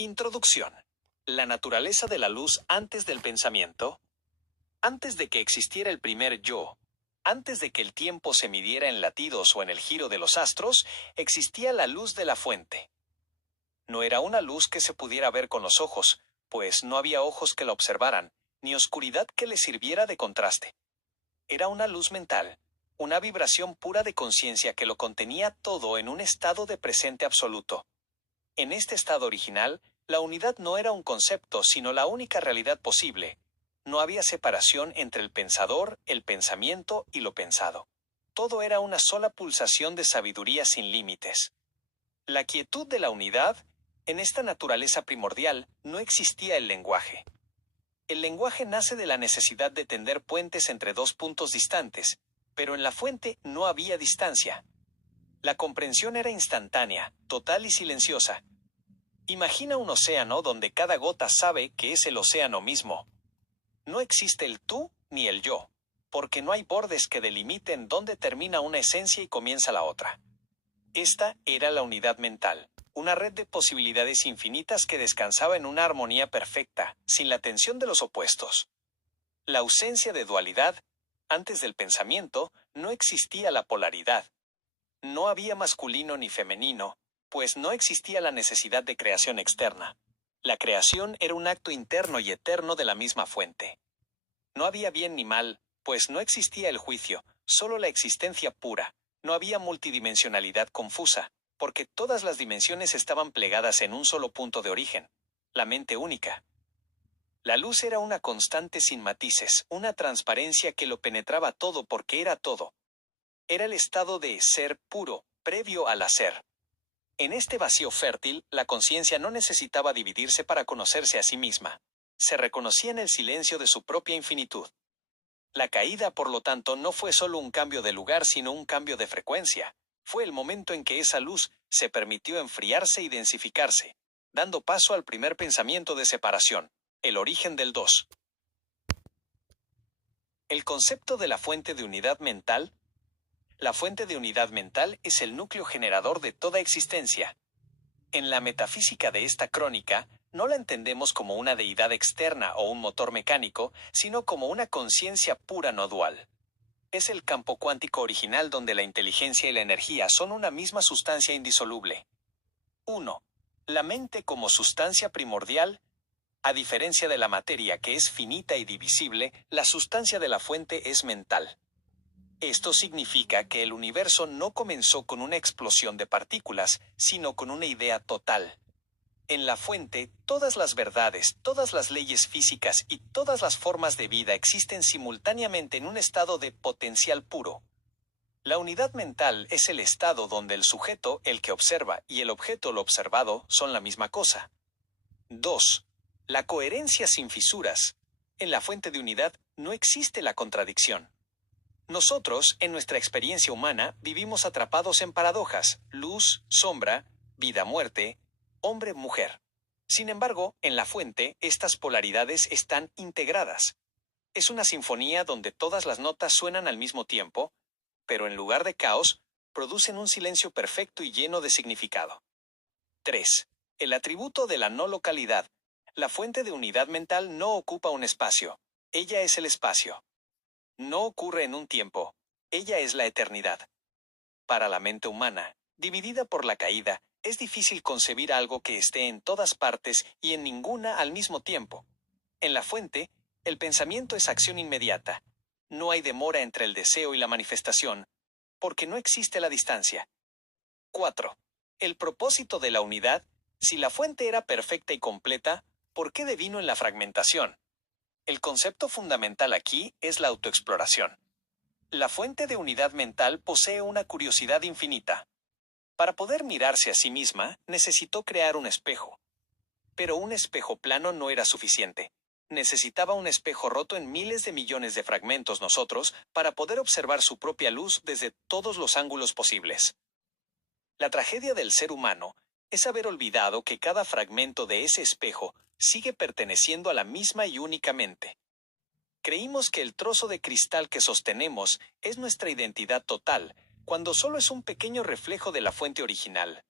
Introducción. La naturaleza de la luz antes del pensamiento. Antes de que existiera el primer yo, antes de que el tiempo se midiera en latidos o en el giro de los astros, existía la luz de la fuente. No era una luz que se pudiera ver con los ojos, pues no había ojos que la observaran, ni oscuridad que le sirviera de contraste. Era una luz mental, una vibración pura de conciencia que lo contenía todo en un estado de presente absoluto. En este estado original, la unidad no era un concepto, sino la única realidad posible. No había separación entre el pensador, el pensamiento y lo pensado. Todo era una sola pulsación de sabiduría sin límites. La quietud de la unidad, en esta naturaleza primordial, no existía el lenguaje. El lenguaje nace de la necesidad de tender puentes entre dos puntos distantes, pero en la fuente no había distancia. La comprensión era instantánea, total y silenciosa. Imagina un océano donde cada gota sabe que es el océano mismo. No existe el tú ni el yo, porque no hay bordes que delimiten dónde termina una esencia y comienza la otra. Esta era la unidad mental, una red de posibilidades infinitas que descansaba en una armonía perfecta, sin la tensión de los opuestos. La ausencia de dualidad. Antes del pensamiento, no existía la polaridad. No había masculino ni femenino, pues no existía la necesidad de creación externa. La creación era un acto interno y eterno de la misma fuente. No había bien ni mal, pues no existía el juicio, solo la existencia pura. No había multidimensionalidad confusa, porque todas las dimensiones estaban plegadas en un solo punto de origen, la mente única. La luz era una constante sin matices, una transparencia que lo penetraba todo porque era todo. Era el estado de ser puro, previo al hacer. En este vacío fértil, la conciencia no necesitaba dividirse para conocerse a sí misma. Se reconocía en el silencio de su propia infinitud. La caída, por lo tanto, no fue solo un cambio de lugar, sino un cambio de frecuencia. Fue el momento en que esa luz se permitió enfriarse y densificarse, dando paso al primer pensamiento de separación, el origen del dos. El concepto de la fuente de unidad mental. La fuente de unidad mental es el núcleo generador de toda existencia. En la metafísica de esta crónica, no la entendemos como una deidad externa o un motor mecánico, sino como una conciencia pura no dual. Es el campo cuántico original donde la inteligencia y la energía son una misma sustancia indisoluble. 1. La mente como sustancia primordial. A diferencia de la materia que es finita y divisible, la sustancia de la fuente es mental. Esto significa que el universo no comenzó con una explosión de partículas, sino con una idea total. En la fuente, todas las verdades, todas las leyes físicas y todas las formas de vida existen simultáneamente en un estado de potencial puro. La unidad mental es el estado donde el sujeto, el que observa, y el objeto, lo observado, son la misma cosa. 2. La coherencia sin fisuras. En la fuente de unidad no existe la contradicción. Nosotros, en nuestra experiencia humana, vivimos atrapados en paradojas, luz, sombra, vida-muerte, hombre-mujer. Sin embargo, en la fuente, estas polaridades están integradas. Es una sinfonía donde todas las notas suenan al mismo tiempo, pero en lugar de caos, producen un silencio perfecto y lleno de significado. 3. El atributo de la no localidad. La fuente de unidad mental no ocupa un espacio. Ella es el espacio. No ocurre en un tiempo. Ella es la eternidad. Para la mente humana, dividida por la caída, es difícil concebir algo que esté en todas partes y en ninguna al mismo tiempo. En la fuente, el pensamiento es acción inmediata. No hay demora entre el deseo y la manifestación, porque no existe la distancia. 4. El propósito de la unidad. Si la fuente era perfecta y completa, ¿por qué devino en la fragmentación? El concepto fundamental aquí es la autoexploración. La fuente de unidad mental posee una curiosidad infinita. Para poder mirarse a sí misma, necesitó crear un espejo. Pero un espejo plano no era suficiente. Necesitaba un espejo roto en miles de millones de fragmentos nosotros para poder observar su propia luz desde todos los ángulos posibles. La tragedia del ser humano es haber olvidado que cada fragmento de ese espejo sigue perteneciendo a la misma y única mente. Creímos que el trozo de cristal que sostenemos es nuestra identidad total, cuando solo es un pequeño reflejo de la fuente original.